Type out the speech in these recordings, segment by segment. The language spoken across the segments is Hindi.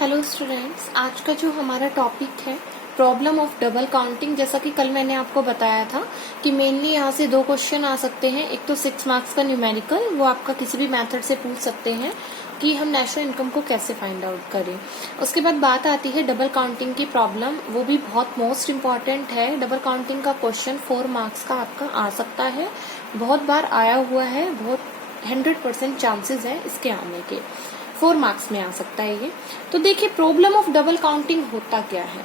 हेलो स्टूडेंट्स, आज का जो हमारा टॉपिक है प्रॉब्लम ऑफ डबल काउंटिंग। जैसा कि कल मैंने आपको बताया था कि मेनली यहाँ से दो क्वेश्चन आ सकते हैं। एक तो 6 मार्क्स का न्यूमेरिकल, वो आपका किसी भी मेथड से पूछ सकते हैं कि हम नेशनल इनकम को कैसे फाइंड आउट करें। उसके बाद बात आती है डबल काउंटिंग की प्रॉब्लम, वो भी बहुत मोस्ट इम्पॉर्टेंट है। डबल काउंटिंग का क्वेश्चन 4 मार्क्स का आपका आ सकता है, बहुत बार आया हुआ है, बहुत 100% चांसेस है इसके आने के। 4 मार्क्स में आ सकता है ये। तो देखिए, प्रॉब्लम ऑफ डबल काउंटिंग होता क्या है,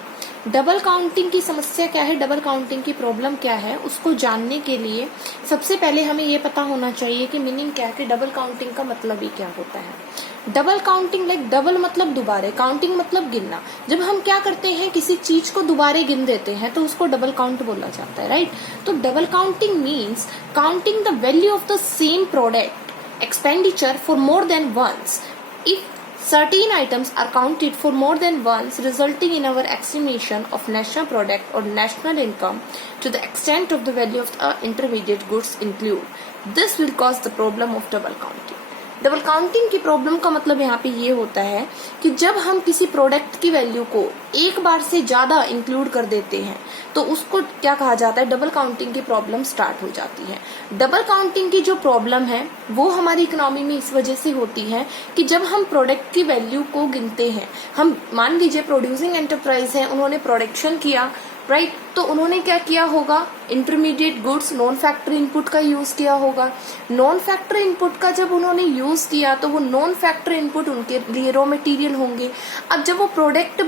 डबल काउंटिंग की समस्या क्या है, डबल काउंटिंग की प्रॉब्लम क्या है, उसको जानने के लिए सबसे पहले हमें ये पता होना चाहिए कि मीनिंग क्या है, कि डबल काउंटिंग का मतलब ही क्या होता है। डबल काउंटिंग लाइक डबल मतलब दोबारे, काउंटिंग मतलब गिनना। जब हम क्या करते हैं, किसी चीज को दोबारे गिन देते हैं तो उसको डबल काउंट बोला जाता है, राइट। तो double counting means counting the value of the same product expenditure for more than once if certain items are counted for more than once, resulting in our estimation of national product or national income to the extent of the value of the intermediate goods include. This will cause the problem of double counting. Double counting की प्रॉब्लम का मतलब यहाँ पे ये होता है कि जब हम किसी प्रोडक्ट की वैल्यू को एक बार से ज्यादा इंक्लूड कर देते हैं तो उसको क्या कहा जाता है, डबल काउंटिंग की प्रॉब्लम स्टार्ट हो जाती है। डबल काउंटिंग की जो प्रॉब्लम है वो हमारी इकोनॉमी में इस वजह से होती है कि जब हम प्रोडक्ट की वैल्यू को गिनते हैं, हम मान लीजिए प्रोड्यूसिंग एंटरप्राइज है, उन्होंने प्रोडक्शन किया, राइट। तो उन्होंने क्या किया होगा, intermediate goods non factory input का यूज किया होगा। नॉन फैक्ट्री इनपुट का जब उन्होंने यूज किया तो वो नॉन फैक्ट्री इनपुट उनके लिए रॉ मटेरियल होंगे। अब जब वो प्रोडक्ट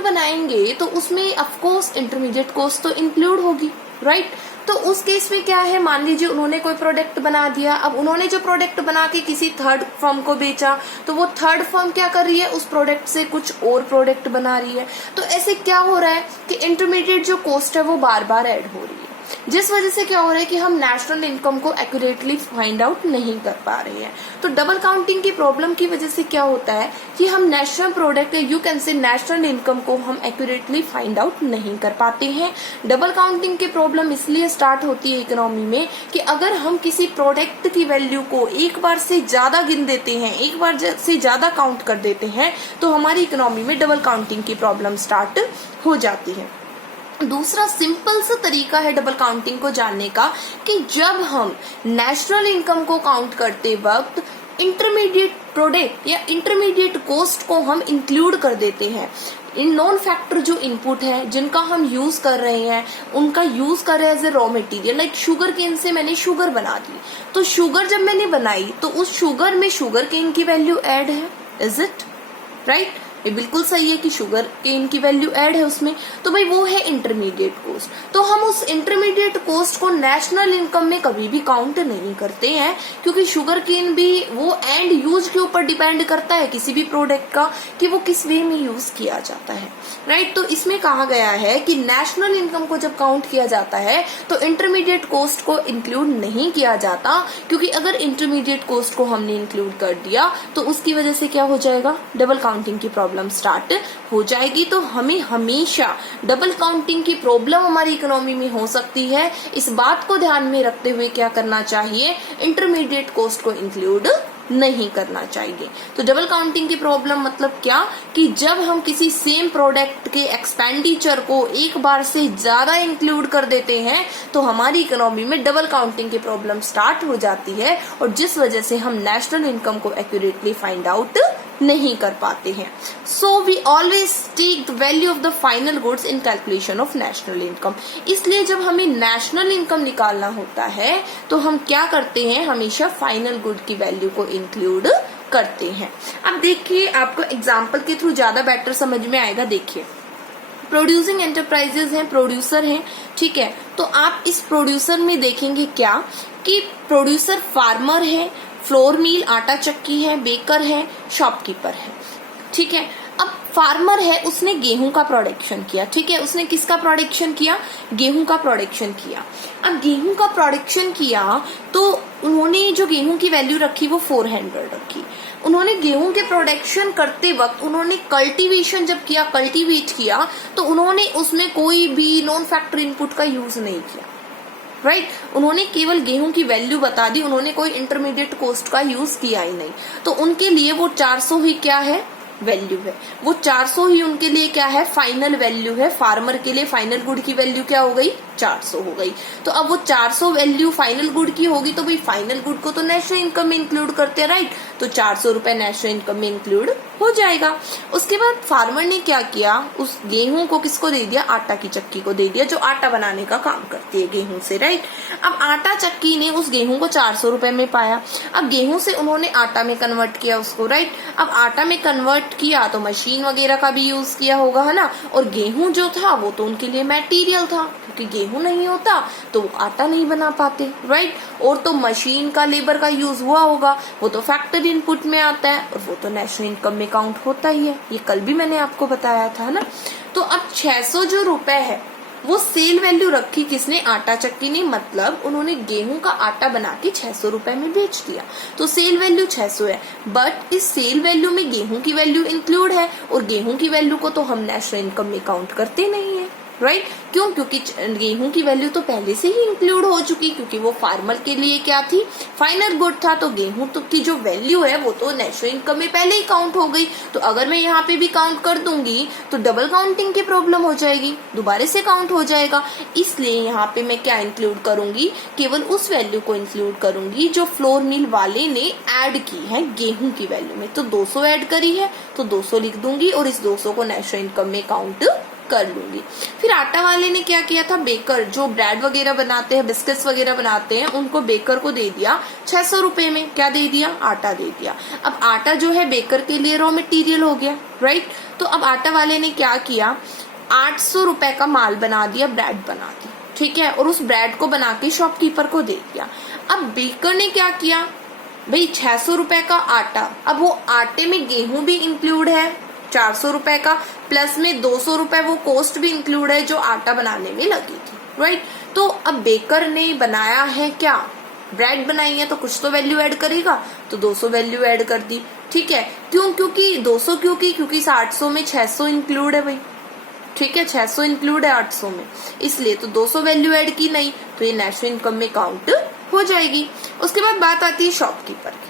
बनाएंगे तो उसमें ऑफकोर्स इंटरमीडिएट कॉस्ट तो इंक्लूड होगी, राइट। तो उस केस में क्या है, मान लीजिए उन्होंने कोई प्रोडक्ट बना दिया, अब उन्होंने जो प्रोडक्ट बना के किसी थर्ड फर्म को बेचा तो वो थर्ड फर्म क्या कर रही है, उस प्रोडक्ट से कुछ और प्रोडक्ट बना रही है। तो ऐसे क्या हो रहा है कि इंटरमीडिएट जो कॉस्ट है वो बार बार ऐड हो रही है, जिस वजह से क्या हो रहा है कि हम नेशनल इनकम को एक्यूरेटली फाइंड आउट नहीं कर पा रहे हैं। तो डबल काउंटिंग की प्रॉब्लम की वजह से क्या होता है कि हम national product you can say national income को हम एक्यूरेटली फाइंड आउट नहीं कर पाते हैं। डबल काउंटिंग की प्रॉब्लम इसलिए स्टार्ट होती है इकोनॉमी में कि अगर हम किसी प्रोडक्ट की वैल्यू को एक बार से ज्यादा गिन देते हैं, एक बार से ज्यादा काउंट कर देते हैं, तो हमारी इकोनॉमी में डबल काउंटिंग की प्रॉब्लम स्टार्ट हो जाती है। दूसरा सिंपल सा तरीका है डबल काउंटिंग को जानने का कि जब हम नेशनल इनकम को काउंट करते वक्त इंटरमीडिएट प्रोडक्ट या इंटरमीडिएट कॉस्ट को हम इंक्लूड कर देते हैं। इन नॉन फैक्टर जो इनपुट है जिनका हम यूज कर रहे हैं, उनका यूज कर रहे हैं as a raw material. Like sugar cane से मैंने शुगर बना दी, तो शुगर जब मैंने बनाई तो उस शुगर में शुगर केन की वैल्यू ऐड है, इज इट राइट। ये बिल्कुल सही है कि शुगर केन की वैल्यू ऐड है उसमें, तो भाई वो है इंटरमीडिएट कॉस्ट। तो हम उस इंटरमीडिएट कॉस्ट को नेशनल इनकम में कभी भी काउंट नहीं करते हैं, क्योंकि शुगर केन भी वो एंड यूज के ऊपर डिपेंड करता है किसी भी प्रोडक्ट का कि वो किस वे में यूज किया जाता है, राइट। तो इसमें कहा गया है कि नेशनल इनकम को जब काउंट किया जाता है तो इंटरमीडिएट कॉस्ट को इंक्लूड नहीं किया जाता, क्योंकि अगर इंटरमीडिएट कॉस्ट को हमने इंक्लूड कर दिया तो उसकी वजह से क्या हो जाएगा, डबल काउंटिंग की प्रॉब्लम स्टार्ट हो जाएगी। तो हमें हमेशा डबल काउंटिंग की प्रॉब्लम हमारी इकोनॉमी में हो सकती है, इस बात को ध्यान में रखते हुए क्या करना चाहिए, इंटरमीडिएट कॉस्ट को इंक्लूड नहीं करना चाहिए। तो डबल काउंटिंग की प्रॉब्लम मतलब क्या, कि जब हम किसी सेम प्रोडक्ट के एक्सपेंडिचर को एक बार से ज्यादा इंक्लूड कर देते हैं तो हमारी इकोनॉमी में डबल काउंटिंग की प्रॉब्लम स्टार्ट हो जाती है, और जिस वजह से हम नेशनल इनकम को एक्यूरेटली फाइंड आउट नहीं कर पाते हैं। So we always take the value of the final goods in calculation of national income. इसलिए जब हमें नेशनल इनकम निकालना होता है तो हम क्या करते हैं, हमेशा फाइनल गुड की वैल्यू को इंक्लूड करते हैं। अब देखिए, आपको एग्जाम्पल के थ्रू ज्यादा बेटर समझ में आएगा। देखिए, प्रोड्यूसिंग एंटरप्राइजेस हैं, प्रोड्यूसर हैं, ठीक है। तो आप इस प्रोड्यूसर में देखेंगे क्या कि प्रोड्यूसर फार्मर है, फ्लोर मिल आटा चक्की है, बेकर है, शॉपकीपर है, ठीक है। अब फार्मर है, उसने गेहूं का प्रोडक्शन किया, ठीक है। उसने किसका प्रोडक्शन किया, गेहूं का प्रोडक्शन किया। अब गेहूं का प्रोडक्शन किया तो उन्होंने जो गेहूं की वैल्यू रखी वो 400 रखी। उन्होंने गेहूं के प्रोडक्शन करते वक्त उन्होंने कल्टीवेशन जब किया, कल्टीवेट किया, तो उन्होंने उसमें कोई भी नॉन फैक्ट्री इनपुट का यूज नहीं किया, राइट। उन्होंने केवल गेहूं की वैल्यू बता दी, उन्होंने कोई इंटरमीडिएट कॉस्ट का यूज किया ही नहीं। तो उनके लिए वो 400 ही क्या है, वैल्यू है, वो 400 ही उनके लिए क्या है, फाइनल वैल्यू है। फार्मर के लिए फाइनल गुड की वैल्यू क्या हो गई, 400 हो गई। तो अब वो 400 वैल्यू फाइनल गुड की होगी, तो भाई फाइनल गुड को तो नेशनल इनकम में इंक्लूड करते हैं, राइट। तो 400 रुपए नेशनल इनकम में इंक्लूड हो जाएगा। उसके बाद फार्मर ने क्या किया, उस गेहूं को किसको दे दिया, आटा की चक्की को दे दिया, जो आटा बनाने का काम करती है गेहूं से, राइट। अब आटा चक्की ने उस गेहूं को 400 रुपए में पाया। अब गेहूं से उन्होंने आटा में कन्वर्ट किया उसको, राइट। अब आटा में कन्वर्ट किया तो मशीन वगैरह का भी यूज किया होगा, है ना। और गेहूं जो था वो तो उनके लिए मटेरियल था, क्योंकि गेहूं नहीं होता तो वो आटा नहीं बना पाते, राइट। और तो मशीन का लेबर का यूज हुआ होगा, वो तो फैक्टरी इनपुट में आता है, और वो तो नेशनल इनकम में काउंट होता ही है। ये कल भी मैंने आपको बताया था, है ना। तो अब 600 जो रुपए है वो सेल वैल्यू रखी किसने, आटा चक्की ने। मतलब उन्होंने गेहूं का आटा बना के 600 रुपए में बेच दिया, तो सेल वैल्यू 600 है। बट इस सेल वैल्यू में गेहूं की वैल्यू इंक्लूड है, और गेहूं की वैल्यू को तो हम नेशनल इनकम में काउंट करते नहीं है, राइट। क्यों, क्योंकि गेहूं की वैल्यू तो पहले से ही इंक्लूड हो चुकी, क्योंकि वो फार्मर के लिए क्या थी, फाइनल गुड था। तो गेहूं तो की जो वैल्यू है वो तो नेशनल इनकम में पहले ही काउंट हो गई। तो अगर मैं यहाँ पे भी काउंट कर दूंगी तो डबल काउंटिंग की प्रॉब्लम हो जाएगी, दोबारा से काउंट हो जाएगा। इसलिए यहाँ पे मैं क्या इंक्लूड करूंगी, केवल उस वैल्यू को इंक्लूड करूंगी जो फ्लोर मिल वाले ने ऐड की है गेहूं की वैल्यू में। तो 200 ऐड करी है तो 200 लिख दूंगी, और इस 200 को नेशनल इनकम में काउंट कर लूंगी। फिर आटा वाले ने क्या किया था, बेकर जो ब्रेड वगैरह बनाते हैं, बिस्किट्स वगैरह बनाते हैं, उनको बेकर को दे दिया 600 रुपए में। क्या दे दिया, आटा दे दिया। अब आटा जो है बेकर के लिए रॉ मटेरियल हो गया, राइट। तो अब आटा वाले ने क्या किया, 800 रुपए का माल बना दिया, ब्रेड बना दी, ठीक है। और उस ब्रेड को बना के शॉपकीपर को दे दिया। अब बेकर ने क्या किया, भाई 600 रुपए का आटा, अब वो आटे में गेहूं भी इंक्लूड है 400 रुपए का, प्लस में 200 रुपए वो कॉस्ट भी इंक्लूड है जो आटा बनाने में लगी थी, राइट। तो अब बेकर ने बनाया है क्या, ब्रेड बनाई है, तो कुछ तो वैल्यू ऐड करेगा, तो 200 वैल्यू ऐड कर दी, ठीक है। क्यों, क्योंकि 200 क्योंकि इस 800 में 600 इंक्लूड है भाई, ठीक है। 600 इंक्लूड है 800 में, इसलिए तो 200 वैल्यू ऐड की नहीं, तो ये नेशनल इनकम में काउंट हो जाएगी। उसके बाद बात आती है शॉपकीपर की,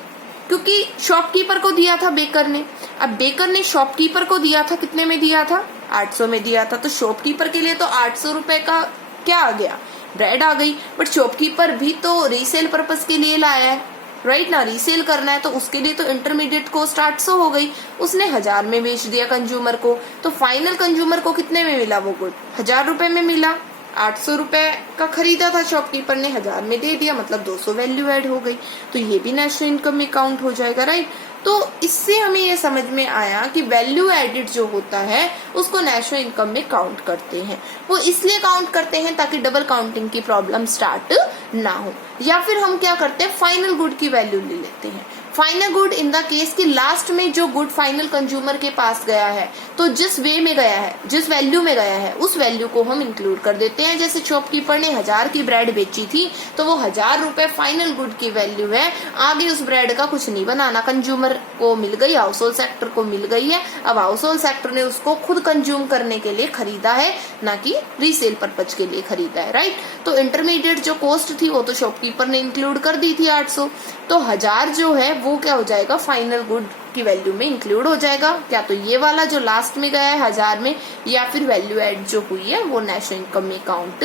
क्योंकि शॉपकीपर को दिया था बेकर ने। अब बेकर ने शॉपकीपर को दिया था, कितने में दिया था, 800 में दिया था। तो शॉपकीपर के लिए तो 800 रुपए का क्या आ गया, ब्रेड आ गई। बट शॉपकीपर भी तो रीसेल पर्पस के लिए लाया है, राइट ना, रीसेल करना है, तो उसके लिए तो इंटरमीडिएट कॉस्ट 800 हो गई। उसने 1000 में बेच दिया कंज्यूमर को, तो फाइनल कंज्यूमर को कितने में मिला वो गुड, 1000 रुपए में मिला। 800 रुपए का खरीदा था शॉपकीपर ने, 1000 में दे दिया, मतलब 200 वैल्यू ऐड हो गई। तो ये भी नेशनल इनकम में काउंट हो जाएगा, राइट। तो इससे हमें ये समझ में आया कि वैल्यू एडिड जो होता है उसको नेशनल इनकम में काउंट करते हैं। वो इसलिए काउंट करते हैं ताकि डबल काउंटिंग की प्रॉब्लम स्टार्ट ना हो। या फिर हम क्या करते हैं, फाइनल गुड की वैल्यू ले लेते हैं। Final good in the case की लास्ट में जो गुड फाइनल कंज्यूमर के पास गया है, तो जिस वे में गया है, जिस वैल्यू में गया है, उस वैल्यू को हम इंक्लूड कर देते हैं। जैसे शॉपकीपर ने 1000 की ब्रेड बेची थी, तो वो 1000 रुपए फाइनल गुड की वैल्यू है। आगे उस ब्रेड का कुछ नहीं बनाना, कंज्यूमर को मिल गई, हाउस होल्ड सेक्टर को मिल गई है। अब हाउस होल्ड सेक्टर ने उसको खुद कंज्यूम करने के लिए खरीदा है, ना कि रीसेल पर्पज के लिए खरीदा है, राइट। तो इंटरमीडिएट जो कॉस्ट थी वो तो शॉपकीपर ने इंक्लूड कर दी थी 800, तो 1000 जो है वो क्या हो जाएगा, फाइनल गुड की वैल्यू में इंक्लूड हो जाएगा। क्या तो ये वाला जो लास्ट में गया है 1000 में, या फिर वैल्यू एड जो हुई है वो नेशनल इनकम में काउंट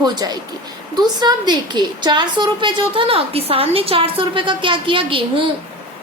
हो जाएगी। दूसरा आप देखिए, 400 रुपए जो था ना, किसान ने 400 रुपए का क्या किया, गेहूं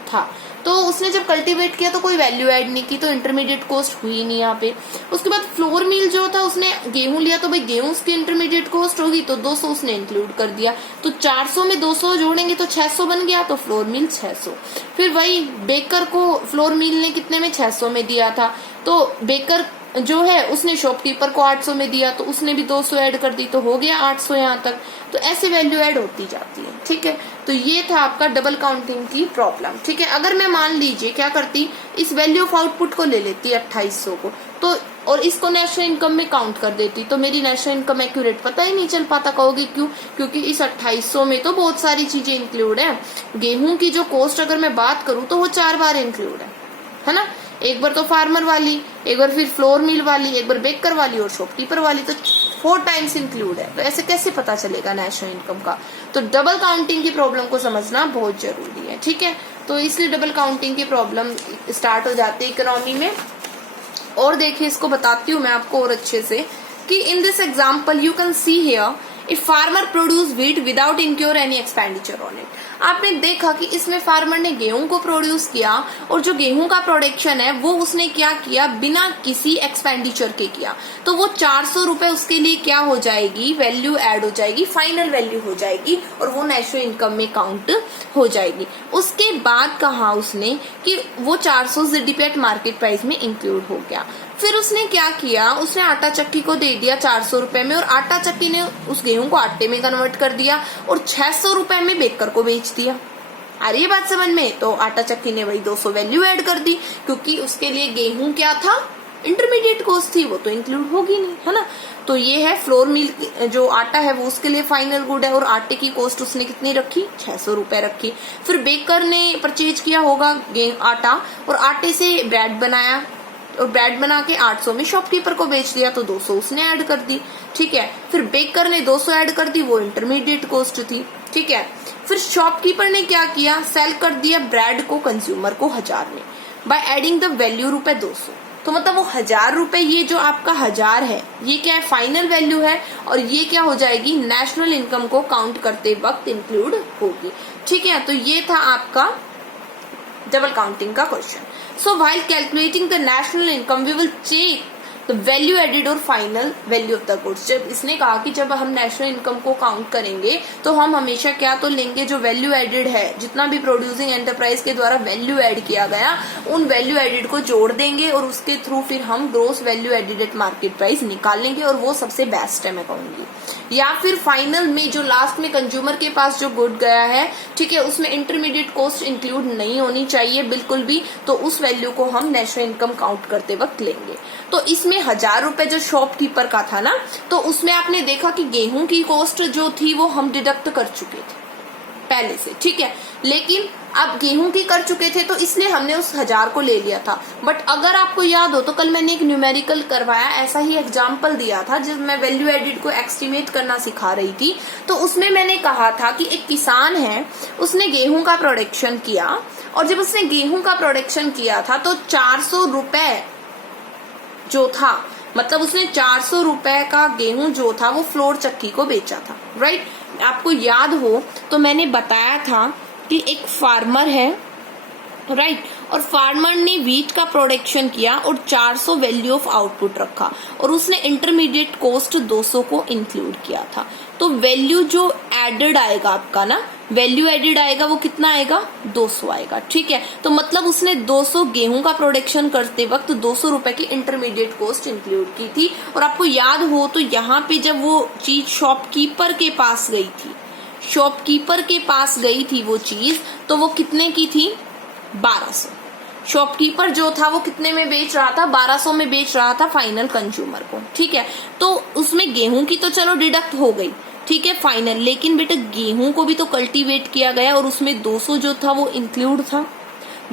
था, तो उसने जब कल्टीवेट किया तो कोई वैल्यू ऐड नहीं की, तो इंटरमीडिएट कॉस्ट हुई नहीं यहाँ पे। उसके बाद फ्लोर मिल जो था, उसने गेहूं लिया, तो भाई गेहूं उसकी इंटरमीडिएट कॉस्ट होगी, तो 200 उसने इंक्लूड कर दिया। तो 400 में 200 जोड़ेंगे तो 600 बन गया, तो फ्लोर मिल 600। फिर वही बेकर को फ्लोर मिल ने कितने में, 600 में दिया था, तो बेकर जो है उसने शॉपकीपर को 800 में दिया, तो उसने भी 200 ऐड कर दी, तो हो गया 800 यहाँ तक। तो ऐसे वैल्यू ऐड होती जाती है, ठीक है। तो ये था आपका डबल काउंटिंग की प्रॉब्लम, ठीक है। अगर मैं मान लीजिए क्या करती, इस वैल्यू ऑफ आउटपुट को ले लेती 2800 को, तो और इसको नेशनल इनकम में काउंट कर देती, तो मेरी नेशनल इनकम एक्यूरेट पता ही नहीं चल पाता। कहोगे क्यों, क्योंकि इस 2800 में तो बहुत सारी चीजें इंक्लूड है। गेहूं की जो कॉस्ट अगर मैं बात करूं तो वो 4 बार इंक्लूड है ना। एक बार तो फार्मर वाली, एक बार फिर फ्लोर मिल वाली, एक बार बेकर वाली और शॉपकीपर वाली, तो 4 टाइम्स इंक्लूड है। तो ऐसे कैसे पता चलेगा नेशनल इनकम का। तो डबल काउंटिंग की प्रॉब्लम को समझना बहुत जरूरी है, ठीक है। तो इसलिए डबल काउंटिंग की प्रॉब्लम स्टार्ट हो जाती है इकोनॉमी में। और देखिए इसको बताती हूँ मैं आपको और अच्छे से कि in this example you can see here if farmer produce wheat without incur any expenditure on it. आपने देखा कि इसमें फार्मर ने गेहूं को प्रोड्यूस किया और जो गेहूं का प्रोडक्शन है वो उसने क्या किया, बिना किसी एक्सपेंडिचर के किया। तो वो 400 रुपए उसके लिए क्या हो जाएगी, वैल्यू ऐड हो जाएगी, फाइनल वैल्यू हो जाएगी और वो नेशनल इनकम में काउंट हो जाएगी। उसके बाद कहा उसने कि वो 400 जीडीपी एट मार्केट प्राइस में इंक्लूड हो गया। फिर उसने क्या किया, उसने आटा चक्की को दे दिया 400 रुपए में और आटा चक्की ने उस गेहूं को आटे में कन्वर्ट कर दिया और 600 रुपए में बेकर को बेच दिया। आ रही है बात समझ में? तो आटा चक्की ने वही 200 वैल्यू ऐड कर दी क्योंकि उसके लिए गेहूं क्या था, इंटरमीडिएट कॉस्ट थी, वो तो इंक्लूड होगी नहीं, है ना। तो ये है फ्लोर मिल जो आटा है वो उसके लिए फाइनल गुड है और आटे की कॉस्ट उसने कितनी रखी, 600 रुपए रखी। फिर बेकर ने परचेज किया होगा आटा और आटे से ब्रेड बनाया और ब्रेड बना के 800 में शॉपकीपर को बेच दिया तो 200 उसने ऐड कर दी, ठीक है। फिर बेकर ने 200 ऐड कर दी, वो इंटरमीडिएट कॉस्ट थी, ठीक है। फिर शॉपकीपर ने क्या किया, सेल कर दिया ब्रेड को कंज्यूमर को 1000 में बाय एडिंग द वैल्यू ₹200। तो मतलब वो 1000 रुपए, ये जो आपका 1000 है ये क्या है, फाइनल वैल्यू है और ये क्या हो जाएगी, नेशनल इनकम को काउंट करते वक्त इंक्लूड होगी, ठीक है। तो ये था आपका डबल काउंटिंग का question. So while calculating the national income, we will check the value added और final value of the goods। जब इसने कहा कि जब हम नेशनल इनकम को काउंट करेंगे तो हम हमेशा क्या तो लेंगे, जो वैल्यू एडेड है, जितना भी प्रोड्यूसिंग एंटरप्राइज के द्वारा वैल्यू ऐड किया गया उन वैल्यू एडेड को जोड़ देंगे और उसके थ्रू फिर हम gross value added at market price निकालेंगे और वो सबसे बेस्ट है मैं कहूंगी। या फिर फाइनल में जो लास्ट में कंज्यूमर के पास जो गुड गया है, ठीक है, उसमें इंटरमीडिएट कॉस्ट इंक्लूड नहीं होनी चाहिए बिल्कुल भी, तो उस वैल्यू को हम नेशनल इनकम काउंट करते वक्त लेंगे। तो इसमें 1000 रुपए जो शॉपकीपर का था ना, तो उसमें आपने देखा कि गेहूं की कॉस्ट जो थी वो हम डिडक्ट कर चुके थे पहले से, ठीक है। लेकिन अब गेहूं की कर चुके थे तो इसलिए हमने उस 1000 को ले लिया था। बट अगर आपको याद हो तो कल मैंने एक न्यूमेरिकल करवाया, ऐसा ही एग्जाम्पल दिया था जिसमें वैल्यू एडिड को एस्टिमेट करना सिखा रही थी। तो उसमें मैंने कहा था कि एक किसान है, उसने गेहूं का प्रोडक्शन किया और जब उसने गेहूं का प्रोडक्शन किया था तो 400 रुपए जो था, मतलब उसने 400 रुपए का गेहूं जो था वो फ्लोर चक्की को बेचा था, राइट। आपको याद हो तो मैंने बताया था कि एक फार्मर है, राइट, और फार्मर ने व्हीट का प्रोडक्शन किया और 400 वैल्यू ऑफ आउटपुट रखा और उसने इंटरमीडिएट कॉस्ट 200 को इंक्लूड किया था। तो वैल्यू जो एडेड आएगा आपका ना, वैल्यू एडेड आएगा वो कितना आएगा, 200 आएगा, ठीक है। तो मतलब उसने 200 गेहूं का प्रोडक्शन करते वक्त 200 रुपए की इंटरमीडिएट कॉस्ट इंक्लूड की थी। और आपको याद हो तो यहाँ पे जब वो चीज शॉपकीपर के पास गई थी, शॉपकीपर के पास गई थी वो चीज, तो वो कितने की थी, 1200। शॉपकीपर जो था वो कितने में बेच रहा था, 1200 में बेच रहा था फाइनल कंज्यूमर को, ठीक है। तो उसमें गेहूं की तो चलो डिडक्ट हो गई, ठीक है, फाइनल, लेकिन बेटा गेहूं को भी तो कल्टीवेट किया गया और उसमें 200 जो था वो इंक्लूड था।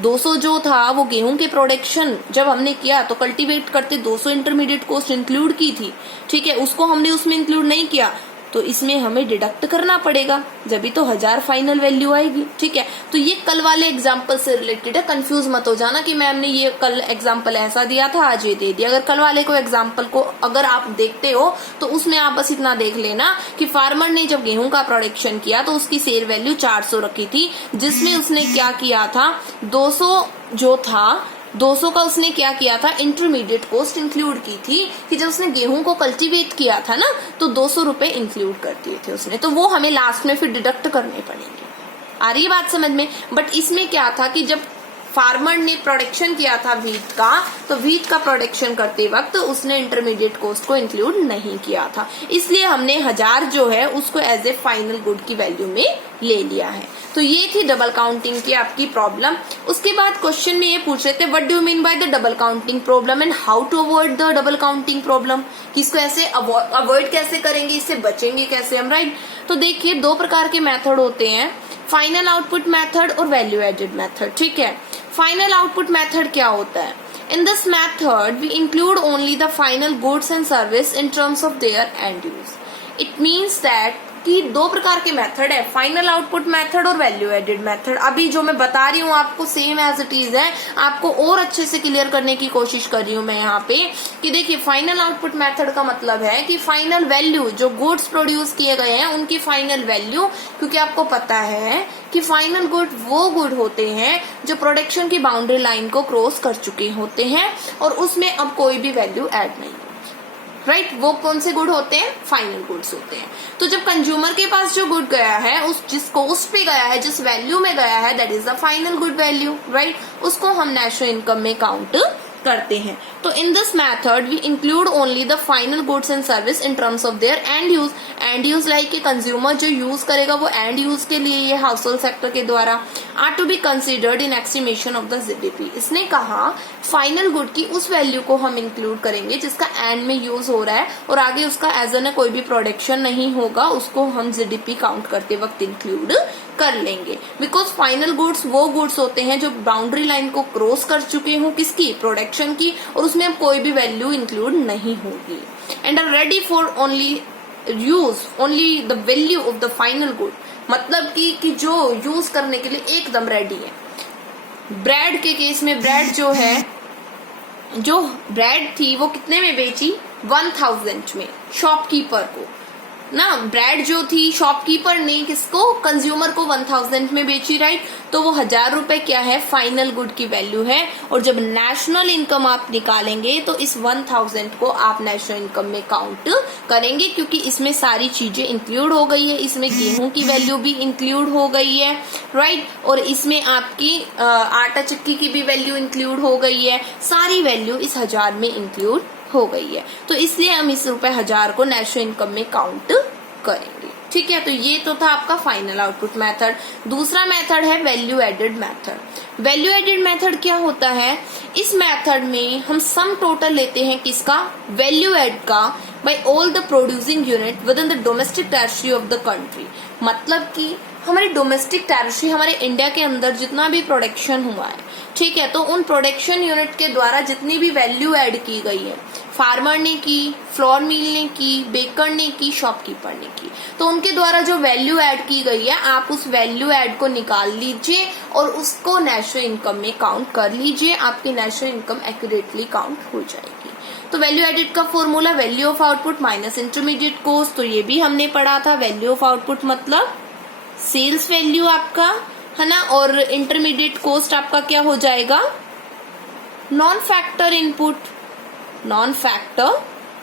200 जो था वो गेहूं के प्रोडक्शन जब हमने किया तो कल्टीवेट करते 200 इंटरमीडिएट कॉस्ट इंक्लूड की थी, ठीक है, उसको हमने उसमें इंक्लूड नहीं किया तो इसमें हमें डिडक्ट करना पड़ेगा, जब भी तो 1000 फाइनल वैल्यू आएगी, ठीक है। तो ये कल वाले एग्जाम्पल से रिलेटेड है, कंफ्यूज मत हो जाना कि मैम ने ये कल एग्जाम्पल ऐसा दिया था आज ये दे दिया। अगर कल वाले को एग्जाम्पल को अगर आप देखते हो तो उसमें आप बस इतना देख लेना कि फार्मर ने जब गेहूं का प्रोडक्शन किया तो उसकी सेल वैल्यू 400 रखी थी, जिसमें उसने क्या किया था, 200 जो था 200 का उसने क्या किया था, इंटरमीडिएट कॉस्ट इंक्लूड की थी कि जब उसने गेहूं को कल्टीवेट किया था ना तो 200 रुपए इंक्लूड कर दिए थे उसने, तो वो हमें लास्ट में फिर डिडक्ट करने पड़ेंगे। आ रही है बात समझ में? बट इसमें क्या था कि जब फार्मर ने प्रोडक्शन किया था व्हीट का, तो व्हीट का प्रोडक्शन करते वक्त उसने इंटरमीडिएट कॉस्ट को इंक्लूड नहीं किया था, इसलिए हमने 1000 जो है उसको एज ए फाइनल गुड की वैल्यू में ले लिया है। तो ये थी डबल काउंटिंग की आपकी प्रॉब्लम। उसके बाद क्वेश्चन में ये पूछ रहे थे what do you mean by the double counting problem and how to avoid the double counting problem, कि इसको ऐसे अवॉइड कैसे करेंगे, इससे बचेंगे कैसे हम, राइट। तो देखिए 2 प्रकार के मेथड होते हैं, फाइनल आउटपुट मेथड और वैल्यू एडेड मेथड, ठीक है। फाइनल आउटपुट मेथड क्या होता है, in this method we include only the final goods and service in terms of their end use. It means that कि दो प्रकार के मेथड है, फाइनल आउटपुट मेथड और वैल्यू एडेड मेथड। अभी जो मैं बता रही हूँ आपको सेम एज इट इज है, आपको और अच्छे से क्लियर करने की कोशिश कर रही हूँ मैं यहाँ पे कि देखिए फाइनल आउटपुट मेथड का मतलब है कि फाइनल वैल्यू जो गुड्स प्रोड्यूस किए गए हैं उनकी फाइनल वैल्यू, क्योंकि आपको पता है कि फाइनल गुड वो गुड होते हैं जो प्रोडक्शन की बाउंड्री लाइन को क्रॉस कर चुके होते हैं और उसमें अब कोई भी वैल्यू ऐड नहीं, राइट वो कौन से गुड होते हैं, फाइनल गुड्स होते हैं। तो जब कंज्यूमर के पास जो गुड गया है, उस जिस कॉस्ट पे गया है, जिस वैल्यू में गया है, that is the final good value, right, उसको हम नेशनल इनकम में काउंट करते हैं। तो in this method we include only the final goods and service in terms of their end use. End use like कि कंज्यूमर जो यूज करेगा वो एंड यूज के लिए ये हाउस होल्ड सेक्टर के द्वारा are to be considered in estimation of the GDP. इसने कहा फाइनल गुड की उस वैल्यू को हम इंक्लूड करेंगे जिसका एंड में यूज हो रहा है और आगे उसका एज एन कोई भी प्रोडक्शन नहीं होगा, उसको हम जीडीपी काउंट करते वक्त इंक्लूड कर लेंगे। बिकॉज फाइनल गुड्स वो गुड्स होते हैं जो बाउंड्री लाइन को क्रॉस कर चुके हों, किसकी, प्रोडक्शन की, और उसमें अब कोई भी वैल्यू इंक्लूड नहीं होगी and are ready for only use only the value of the final good. मतलब कि जो यूज करने के लिए एकदम रेडी है। ब्रेड के केस में ब्रेड जो है, जो ब्रेड थी वो कितने में बेची, 1000 में शॉपकीपर को ना। ब्रेड जो थी शॉपकीपर ने किसको, कंज्यूमर को 1000 में बेची, राइट। तो वो 1000 रुपए क्या है, फाइनल गुड की वैल्यू है। और जब नेशनल इनकम आप निकालेंगे तो इस 1000 को आप नेशनल इनकम में काउंट करेंगे, क्योंकि इसमें सारी चीजें इंक्लूड हो गई है। इसमें गेहूं की वैल्यू भी इंक्लूड हो गई है, राइट। और इसमें आपकी आटा चक्की की भी वैल्यू इंक्लूड हो गई है। सारी वैल्यू इस 1000 में इंक्लूड हो गई है। तो इसलिए हम इस रुपए 1000 को नेशनल इनकम में काउंट करेंगे, ठीक है। तो ये तो था आपका फाइनल आउटपुट मेथड। दूसरा मेथड है value added method. Value added method क्या होता है, इस मेथड में हम सम टोटल लेते हैं किसका, वैल्यू एड का, by all the producing unit within the domestic territory of the country. मतलब कि हमारी डोमेस्टिक टेरिटरी, हमारे इंडिया के अंदर जितना भी प्रोडक्शन हुआ है, ठीक है, तो उन प्रोडक्शन यूनिट के द्वारा जितनी भी वैल्यू ऐड की गई है, फार्मर ने की, फ्लोर मिल ने की, बेकर ने की, शॉपकीपर ने की, तो उनके द्वारा जो वैल्यू ऐड की गई है आप उस वैल्यू ऐड को निकाल लीजिए और उसको नेशनल इनकम में काउंट कर लीजिए। आपकी नेशनल इनकम एक्यूरेटली काउंट हो जाएगी। तो वैल्यू एडेड का formula value of output minus intermediate cost, तो ये भी हमने पढ़ा था। वैल्यू ऑफ आउटपुट मतलब सेल्स वैल्यू आपका है ना, और इंटरमीडिएट कॉस्ट आपका क्या हो जाएगा, non factor input, non factor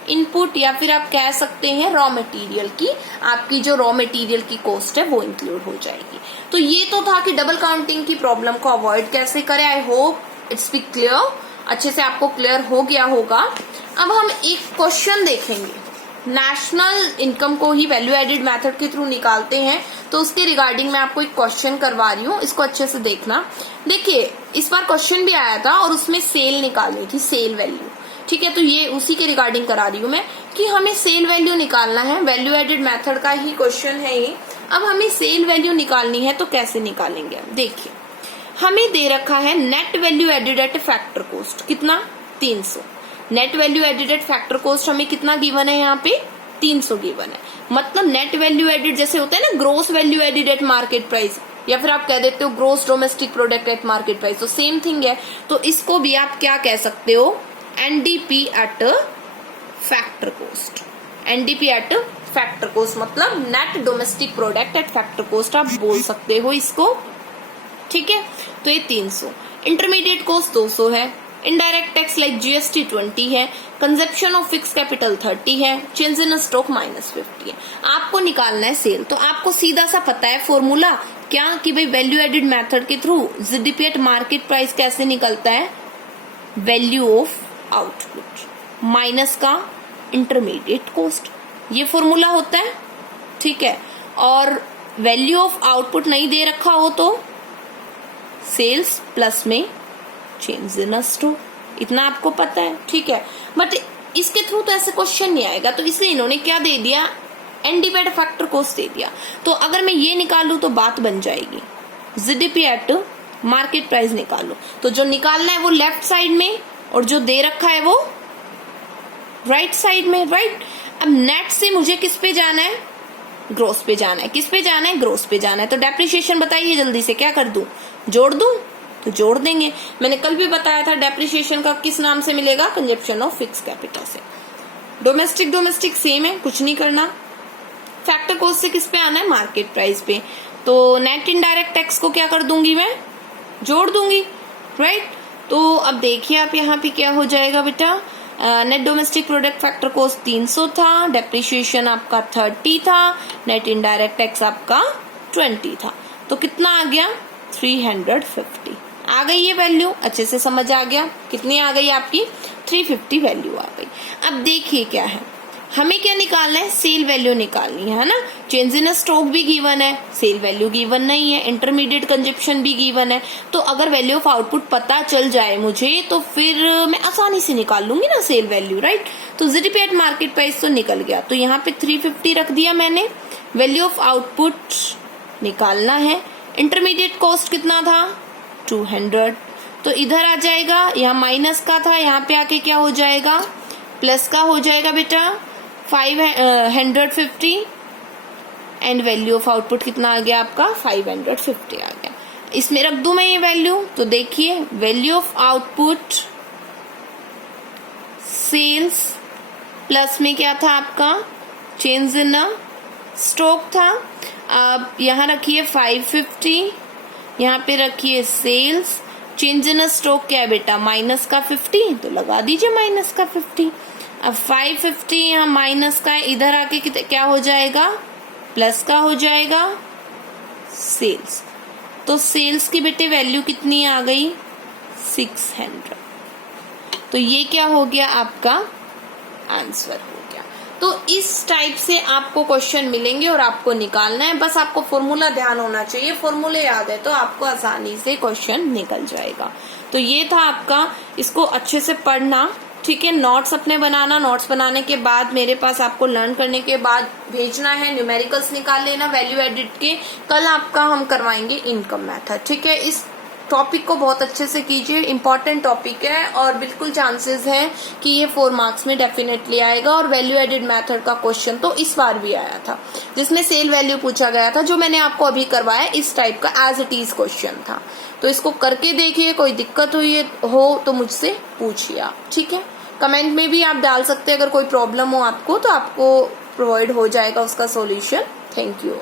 input, या फिर आप कह सकते हैं रॉ मटेरियल की, आपकी जो रॉ मटेरियल की कॉस्ट है वो इंक्लूड हो जाएगी। तो ये तो था कि डबल काउंटिंग की प्रॉब्लम को अवॉइड कैसे करें। I hope it's be clear, अच्छे से आपको क्लियर हो गया होगा। अब हम एक क्वेश्चन देखेंगे, नेशनल इनकम को ही वैल्यू एडेड मेथड के थ्रू निकालते हैं, तो उसके रिगार्डिंग मैं आपको एक क्वेश्चन करवा रही हूँ, इसको अच्छे से देखना। देखिए इस बार क्वेश्चन भी आया था और उसमें सेल निकालनी थी, सेल वैल्यू, ठीक है। तो ये उसी के रिगार्डिंग करा रही हूँ मैं कि हमें सेल वैल्यू निकालना है। वैल्यू एडेड मेथड का ही क्वेश्चन है ये। अब हमें सेल वैल्यू निकालनी है तो कैसे निकालेंगे, देखिए हमें दे रखा है net value added at factor cost, कितना, 300। Net value added at factor cost हमें कितना गिवन है, यहाँ पे 300 गिवन है। मतलब नेट वैल्यू एडेड जैसे होता है ना gross value added at market price, या फिर आप कह देते हो gross domestic product at market price, तो सेम थिंग है। तो इसको भी आप क्या कह सकते हो, NDP at factor cost. NDP at factor cost मतलब net domestic product at factor cost आप बोल सकते हो इसको, ठीक है। तो ये 300, इंटरमीडिएट कॉस्ट 200 है, इनडायरेक्ट टैक्स लाइक जीएसटी 20 है, कंजप्शन ऑफ फिक्स कैपिटल 30 है, चेंज इन स्टॉक -50 है। आपको निकालना है सेल, तो आपको सीधा सा पता है फॉर्मूला क्या कि भाई वैल्यू एडेड मेथड के through GDP at market price कैसे निकलता है, वैल्यू ऑफ आउटपुट माइनस का इंटरमीडिएट कॉस्ट, ये फॉर्मूला होता है, ठीक है। और वैल्यू ऑफ आउटपुट नहीं दे रखा हो तो सेल्स प्लस में चेंज इन स्टॉक, इतना आपको पता है, ठीक है। बट इसके थ्रू तो ऐसे क्वेश्चन नहीं आएगा, तो इसलिए इन्होंने क्या दे दिया, एनडीपी एट फैक्टर कॉस्ट दे दिया। तो अगर मैं ये निकालू तो बात बन जाएगी, जीडीपी एट मार्केट प्राइस निकालो, तो जो निकालना है वो लेफ्ट साइड में और जो दे रखा है वो राइट साइड में, राइट। अब नेट से मुझे किस पे जाना है, ग्रोस पे जाना है। किस पे जाना है? ग्रोस पे जाना है। तो डेप्रिसिएशन बताइए जल्दी से, क्या कर दूं? जोड़ दूं? तो जोड़ देंगे। मैंने कल भी बताया था डेप्रिसिएशन का किस नाम से मिलेगा? कंजप्शन ऑफ फिक्स कैपिटल से। डोमेस्टिक सेम है, कुछ नहीं करना। फैक्टर कॉस्ट से किस पे आना है? मार्केट प्राइस पे। तो नेट इनडायरेक्ट टैक्स को क्या कर दूंगी मैं? जोड़ दूंगी, राइट। तो अब देखिए आप यहाँ पे क्या हो जाएगा बेटा, net domestic product factor cost 300 था, डेप्रिसिएशन आपका 30 था, नेट इनडायरेक्ट टैक्स आपका 20 था। तो कितना आ गया? 350 आ गई ये वैल्यू। अच्छे से समझ आ गया? कितनी आ गई आपकी? 350 वैल्यू आ गई। अब देखिए क्या है, हमें क्या निकालना है? सेल वैल्यू निकालनी है ना। चेंज इन स्टॉक भी गिवन है, सेल वैल्यू गिवन नहीं है, इंटरमीडिएट कंजप्शन भी गिवन है। तो अगर वैल्यू ऑफ आउटपुट पता चल जाए मुझे तो फिर मैं आसानी से निकाल लूंगी ना सेल वैल्यू, राइट। तो जीडीपी एट मार्केट प्राइस तो निकल गया। तो यहाँ पे 350 रख दिया मैंने। वैल्यू ऑफ आउटपुट निकालना है। इंटरमीडिएट कॉस्ट कितना था? 200। तो इधर आ जाएगा, यहाँ माइनस का था, यहाँ पे आके क्या हो जाएगा? प्लस का हो जाएगा बेटा 550। एंड वैल्यू ऑफ आउटपुट कितना आ गया आपका? 550 आ गया। इसमें रख दूं मैं ये वैल्यू। तो देखिए value of output sales plus में क्या था आपका? चेंज इन स्टॉक था। अब यहाँ रखिए 550, यहाँ पे रखिए सेल्स। चेंज इन स्टॉक क्या है बेटा? माइनस का 50, तो लगा दीजिए माइनस का 50। अब 550 यहाँ माइनस का है, इधर आके क्या हो जाएगा? प्लस का हो जाएगा सेल्स। तो सेल्स की बेटे वैल्यू कितनी आ गई? 600। तो ये क्या हो गया? आपका आंसर हो गया। तो इस टाइप से आपको क्वेश्चन मिलेंगे और आपको निकालना है। बस आपको फॉर्मूला ध्यान होना चाहिए, फॉर्मूले याद है तो आपको आसानी से क्वेश्चन निकल जाएगा। तो ये था आपका, इसको अच्छे से पढ़ना, ठीक है। नोट्स अपने बनाना, नोट्स बनाने के बाद मेरे पास आपको लर्न करने के बाद भेजना है। न्यूमेरिकल्स निकाल लेना वैल्यू एडिट के। कल आपका हम करवाएंगे इनकम मेथड, ठीक है। इस टॉपिक को बहुत अच्छे से कीजिए, इंपॉर्टेंट टॉपिक है और बिल्कुल चांसेस है कि ये 4 मार्क्स में डेफिनेटली आएगा। और वैल्यू एडिड मेथड का क्वेश्चन तो इस बार भी आया था जिसमें सेल वैल्यू पूछा गया था, जो मैंने आपको अभी करवाया इस टाइप का एज इट इज क्वेश्चन था। तो इसको करके देखिए, कोई दिक्कत हुई हो तो मुझसे पूछिए आप, ठीक है। कमेंट में भी आप डाल सकते हैं, अगर कोई प्रॉब्लम हो आपको तो आपको प्रोवाइड हो जाएगा उसका सॉल्यूशन। Thank you.